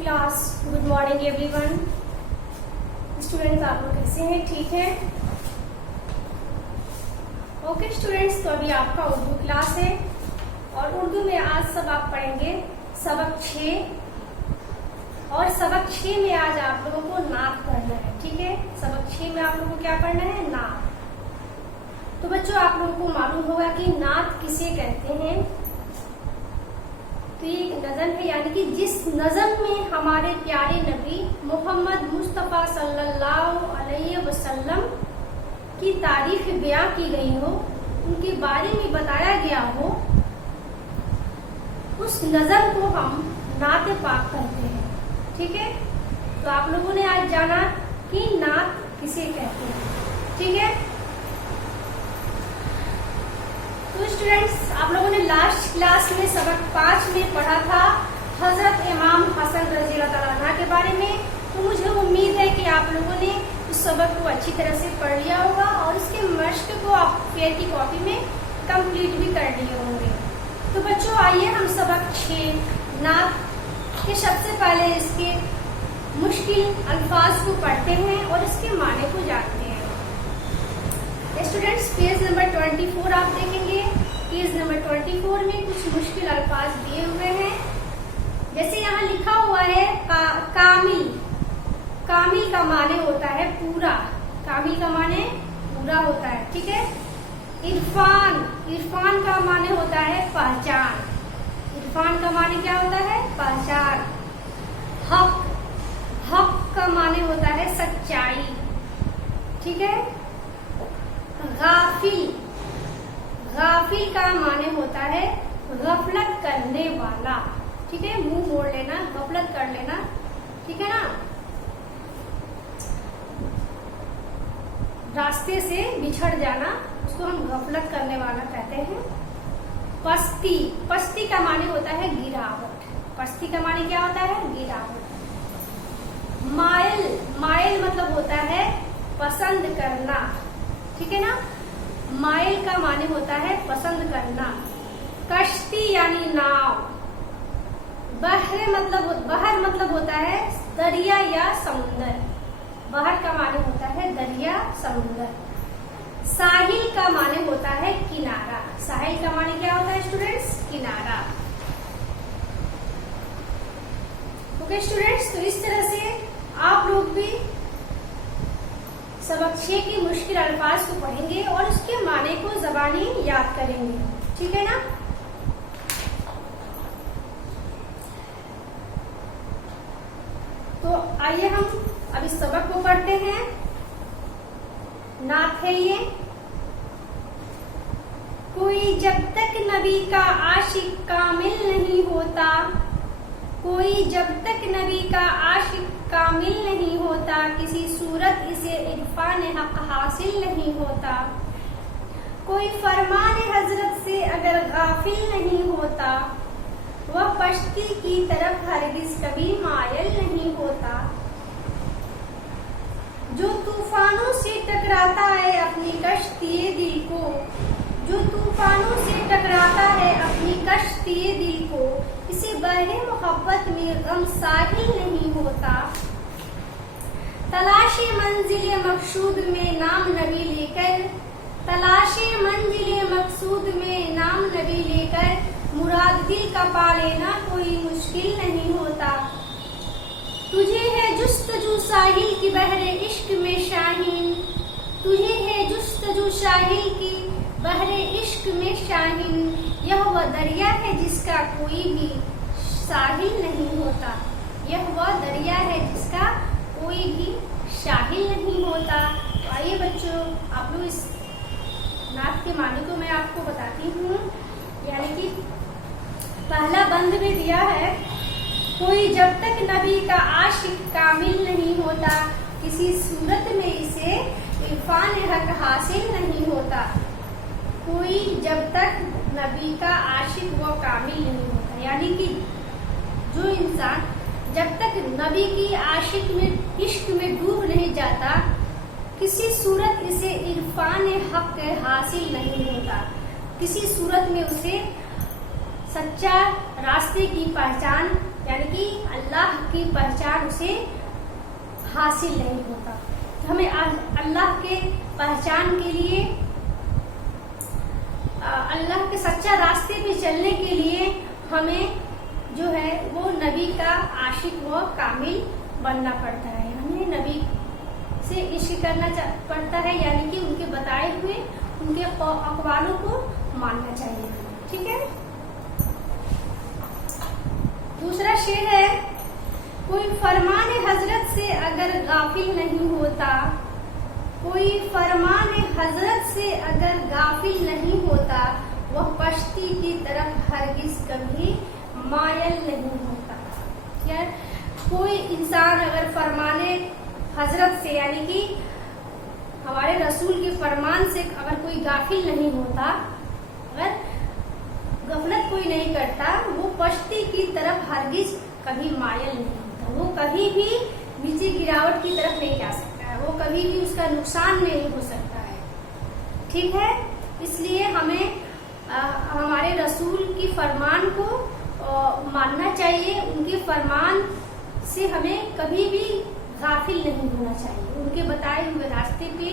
Class. Good morning everyone. Students, आप लोग कैसे हैं? ठीक है? ओके स्टूडेंट्स, तो अभी आपका उर्दू क्लास है और उर्दू में आज सब आप पढ़ेंगे सबक 6 और सबक 6 में आज आप लोगों को नात पढ़ना है। ठीक है? सबक 6 में आप लोगों को क्या पढ़ना है? नात। तो बच्चों, आप लोगों को मालूम होगा कि नात किसे कहते हैं। तो ये एक नज़म है, यानी कि जिस नज़म में हमारे प्यारे नबी मोहम्मद मुस्तफ़ा सल्लल्लाहु अलैहि वसल्लम की तारीफ बयां की गई हो, उनके बारे में बताया गया हो, उस नज़म को हम नात पाक कहते हैं। ठीक है? तो आप लोगों ने आज जाना कि नात किसे कहते हैं। ठीक है? तो स्टूडेंट्स, आप लोगों ने लास्ट क्लास में सबक 5 में पढ़ा था हजरत इमाम हसन रज़ी अल्लाह तआला अन्हु के बारे में। तो मुझे उम्मीद है कि आप लोगों ने उस सबक को अच्छी तरह से पढ़ लिया होगा और उसके मश्क को आप फेयर की कॉपी में कंप्लीट भी कर लिए होंगे। तो बच्चों, आइए हम सबक 6 नात के सबसे पहले इसके मुश्किल अल्फाज को पढ़ते हैं और इसके माने को जानते हैं। स्टूडेंट्स, पेज नंबर 24 आप देखेंगे। पेज नंबर 24 में कुछ मुश्किल अल्फाज दिए हुए हैं। जैसे यहाँ लिखा हुआ है कामिल। कामिल का माने होता है पूरा। कामिल का माने पूरा होता है। ठीक है? इरफान। इरफान का माने होता है पहचान। इरफान का माने क्या होता है? पहचान। हक। हक का माने होता है सच्चाई। ठीक है? गाफिल। गाफिल का माने होता है गफलत करने वाला। ठीक है? मुंह मोड़ लेना, गफलत कर लेना। ठीक है ना? रास्ते से बिछड़ जाना, उसको हम गफलत करने वाला कहते हैं। पस्ती। पस्ती का माने होता है गिरावट। पस्ती का माने क्या होता है? गिरावट। मायल। मायल मतलब होता है पसंद करना। ठीक है ना? मायल का माने होता है पसंद करना। कश्ती यानी नाव। बहर मतलब होता है दरिया या समुंदर। बहर का माने होता है दरिया, समुंदर। साहिल का माने होता है किनारा। साहिल का माने क्या होता है स्टूडेंट्स? किनारा। ओके स्टूडेंट्स, तो इस तरह से आप लोग भी सबक 6 की मुश्किल अल्फाज को पढ़ेंगे और उसके माने को ज़बानी याद करेंगे। ठीक है ना? तो आइए हम अब इस सबक को पढ़ते हैं। नात है ये। कोई जब तक नबी का आशिक कामिल नहीं होता, कोई जब तक नबी का आशिक कामिल नहीं होता, किसी सूरत इसे इरफान हक हासिल नहीं होता। कोई फरमान हजरत से अगर गाफिल नहीं होता, वह पश्ती की तरफ हरगिज कभी मायल नहीं होता। जो तूफानों से टकराता है अपनी कश्ती दिल को, जो तूफानों से टकराता है अपनी कश्ती दिल को, इसे बहरे मोहब्बत में गम साहिल नहीं होता। तलाशे मंजिले मकसूद में नाम नबी लेकर, तलाशे मंजिले मकसूद में नाम नबी लेकर, मुराद दिल का पा लेना कोई मुश्किल नहीं होता। तुझे है जुस्तजू साहिल की बहरे इश्क में शाहीन, तुझे है जुस्तजू साहिल की बहरे इश्क में शाहीन, यह वह दरिया है जिसका कोई भी साहिल नहीं होता। यह वह दरिया है जिसका कोई भी साहिल नहीं होता। तो आइए बच्चों, आप लोग इस नात के माने को मैं आपको बताती हूँ। यानी कि पहला बंद में दिया है, कोई जब तक नबी का आशिक कामिल नहीं होता, किसी सूरत में इसे इरफान हक हासिल नहीं होता। कोई जब तक नबी का आशिक व कामिल नहीं होता, यानी कि जो इंसान जब तक नबी की आशिक में, इश्क में डूब नहीं जाता, किसी सूरत इसे इरफान हक हासिल नहीं होता। किसी सूरत में उसे सच्चा रास्ते की पहचान यानी कि अल्लाह की पहचान उसे हासिल नहीं होता। तो हमें अल्लाह के पहचान के लिए, अल्लाह के सच्चा रास्ते पे चलने के लिए हमें जो है वो नबी का आशिक व कामिल बनना पड़ता है। हमें नबी से इश्क करना पड़ता है, यानी कि उनके बताए हुए उनके अक़वालों को मानना चाहिए। ठीक है। दूसरा शेर है, कोई फरमान हजरत से अगर गाफिल नहीं होता, कोई फरमान हजरत से अगर गाफिल नहीं होता, वह पश्ती की तरफ हरगिज कभी मायल नहीं होता। क्या कोई इंसान अगर फरमाने हजरत से यानी कि हमारे रसूल के फरमान से अगर कोई गाफिल नहीं होता, अगर गफलत कोई नहीं करता, वो पश्ती की तरफ हरगिज कभी मायल नहीं होता। वो कभी भी नीचे गिरावट की तरफ नहीं जा सकता है, वो कभी भी उसका नुकसान नहीं हो सकता है। ठीक है। इसलिए हमें हमारे रसूल की फरमान को मानना चाहिए। उनके फरमान से हमें कभी भी गाफिल नहीं होना चाहिए। उनके बताए हुए रास्ते पे,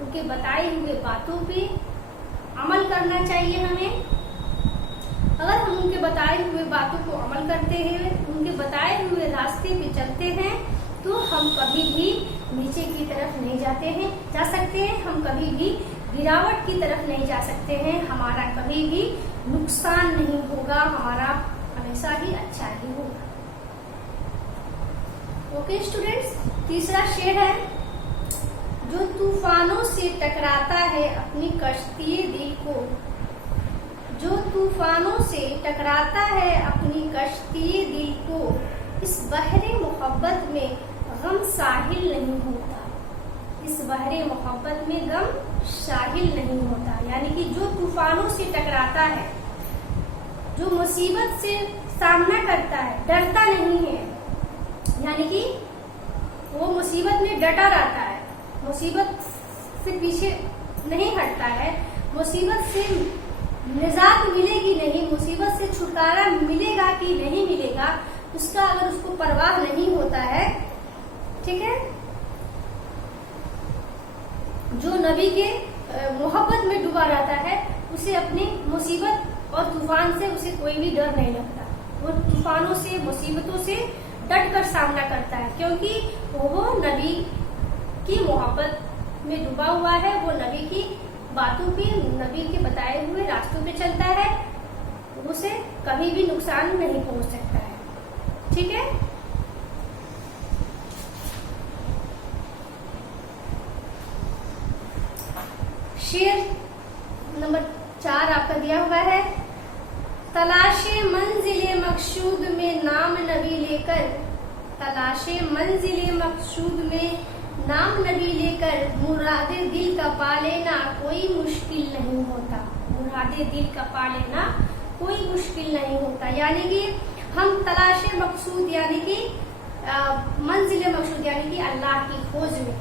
उनके बताए हुए बातों पे अमल करना चाहिए हमें। अगर हम उनके बताए हुए बातों को अमल करते हैं, उनके बताए हुए रास्ते पे चलते हैं, तो हम कभी भी नीचे की तरफ नहीं जा सकते हैं। हम कभी भी गिरावट की तरफ नहीं जा सकते हैं। हमारा कभी भी नुकसान नहीं होगा, हमारा हमेशा ही अच्छा ही होगा। ओके स्टूडेंट्स, तीसरा शेर है, जो तूफानों से टकराता है अपनी कश्ती दिल को, जो तूफानों से टकराता है अपनी कश्ती दिल को, इस बहरे मोहब्बत में गम साहिल नहीं होता। इस बहरे मोहब्बत में गम साहिल नहीं होता। यानी कि जो तूफानों से टकराता है, जो मुसीबत से सामना करता है, डरता नहीं है, यानी कि वो मुसीबत में डटा रहता है, मुसीबत से पीछे नहीं हटता है, मुसीबत से निजात मिलेगी नहीं, मुसीबत से छुटकारा मिलेगा कि नहीं मिलेगा, उसका अगर उसको परवाह नहीं होता है। ठीक है। जो नबी के मोहब्बत में डूबा रहता है, उसे अपनी मुसीबत और तूफान से उसे कोई भी डर नहीं लगता। वो तूफानों से, मुसीबतों से डट कर सामना करता है, क्योंकि वो नबी की मोहब्बत में डूबा हुआ है। वो नबी की बातों पे, नबी के बताए हुए रास्तों पे चलता है, उसे कभी भी नुकसान नहीं पहुंच सकता है। ठीक है। शेर नंबर 4 आपका दिया हुआ है, तलाशे मंजिले मकसूद में नाम नबी लेकर, तलाशे मंजिले मकसूद में नाम नबी लेकर, मुरादे दिल का पा लेना कोई मुश्किल नहीं होता। मुरादे दिल का पा लेना कोई मुश्किल नहीं होता। यानी कि हम तलाशे मकसूद यानी कि मंजिले मकसूद यानी कि अल्लाह की खोज में,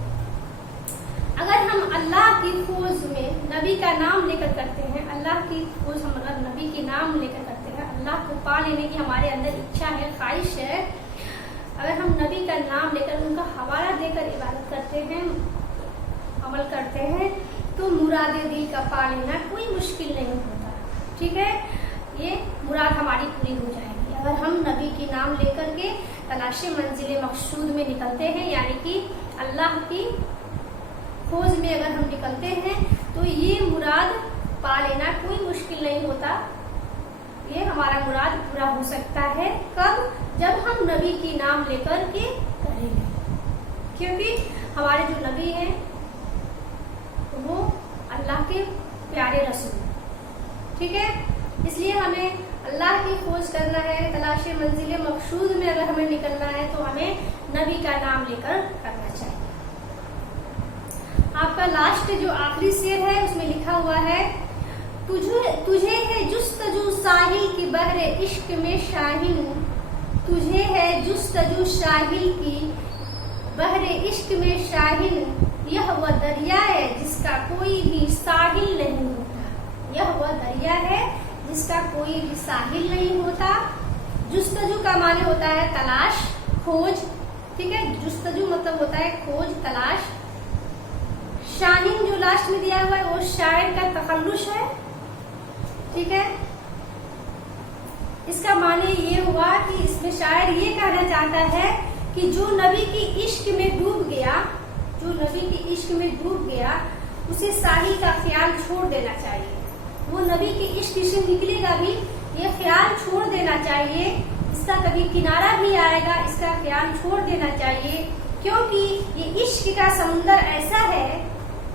अगर हम अल्लाह की खोज में नबी का नाम लेकर करते हैं, अल्लाह की खोज हम अगर नबी के नाम लेकर करते हैं, अल्लाह को पा लेने की हमारे अंदर इच्छा है, ख्वाहिश है, अगर हम नबी का नाम लेकर उनका हवाला देकर इबादत करते हैं, अमल करते हैं, तो मुरादे दिल का पा लेना कोई मुश्किल नहीं होता। ठीक है। ये मुराद हमारी पूरी हो जाएगी अगर हम नबी के नाम लेकर के तलाशे मंजिले मकसूद में निकलते हैं, यानी कि अल्लाह की खोज में अगर हम निकलते हैं, तो ये मुराद पा लेना कोई मुश्किल नहीं होता। ये हमारा मुराद पूरा हो सकता है कब? जब हम नबी के नाम लेकर के करेंगे, क्योंकि हमारे जो नबी हैं वो अल्लाह के प्यारे रसूल। ठीक है। इसलिए हमें अल्लाह की खोज करना है, तलाशे मंजिले मकसूद में अगर हमें निकलना है, तो हमें नबी का नाम लेकर करना चाहिए। आपका लास्ट जो आखिरी शेर है उसमें लिखा हुआ है, तुझे है जुस्तजू साहिल की बहरे इश्क में शाहिन, तुझे है जुस्तजू साहिल की बहरे इश्क में शाहिन, यह वह दरिया है जिसका कोई भी साहिल नहीं होता। यह वह दरिया है जिसका कोई भी साहिल नहीं होता, जुस्तजू का माने होता है तलाश, खोज, ठीक है। जुस्तजू मतलब होता है खोज, तलाश। शाहीन जो लास्ट में दिया हुआ है वो शायर का तखल्लुस है, ठीक है। इसका माने ये हुआ कि इसमें शायर ये कहना चाहता है कि जो नबी की इश्क में डूब गया, जो नबी की इश्क में डूब गया, उसे साहिल का ख्याल छोड़ देना चाहिए। वो नबी की इश्क से निकलेगा भी, ये ख्याल छोड़ देना चाहिए। इसका कभी किनारा भी आएगा, इसका ख्याल छोड़ देना चाहिए, क्योंकि ये इश्क का समुंदर ऐसा है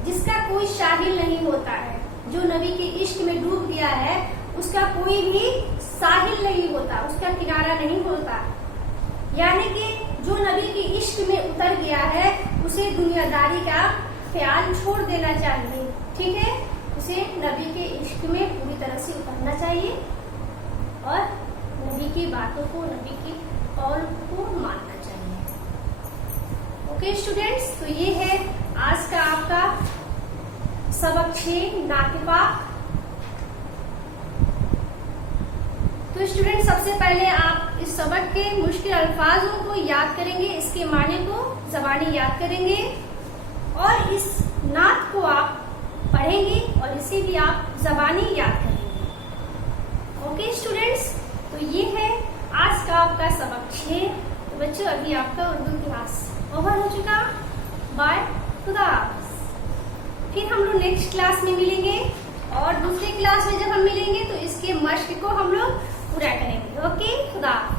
जिसका कोई साहिल नहीं होता है। जो नबी के इश्क में डूब गया है उसका कोई भी साहिल नहीं होता, उसका किनारा नहीं होता। यानी कि जो नबी के इश्क में उतर गया है उसे दुनियादारी का ख्याल छोड़ देना चाहिए, ठीक है। उसे नबी के इश्क में पूरी तरह से उतरना चाहिए और नबी की बातों को, नबी की कौल को मानना चाहिए। ओके स्टूडेंट्स, तो ये है आज का आपका सबक 6 नातिपाक। तो स्टूडेंट सबसे पहले आप इस सबक के मुश्किल अल्फाजों को याद करेंगे, इसके माने को ज़बानी याद करेंगे और इस नात को आप पढ़ेंगे और इसे भी आप ज़बानी याद करेंगे। ओके स्टूडेंट्स, तो ये है आज का आपका सबक 6। तो बच्चों अभी आपका उर्दू क्लास ओवर हो चुका। बाय, खुदा हाफिज़। फिर हम लोग नेक्स्ट क्लास में मिलेंगे और दूसरे क्लास में जब हम मिलेंगे तो इसके मश्क को हम लोग पूरा करेंगे। ओके, खुदा हाफिज़।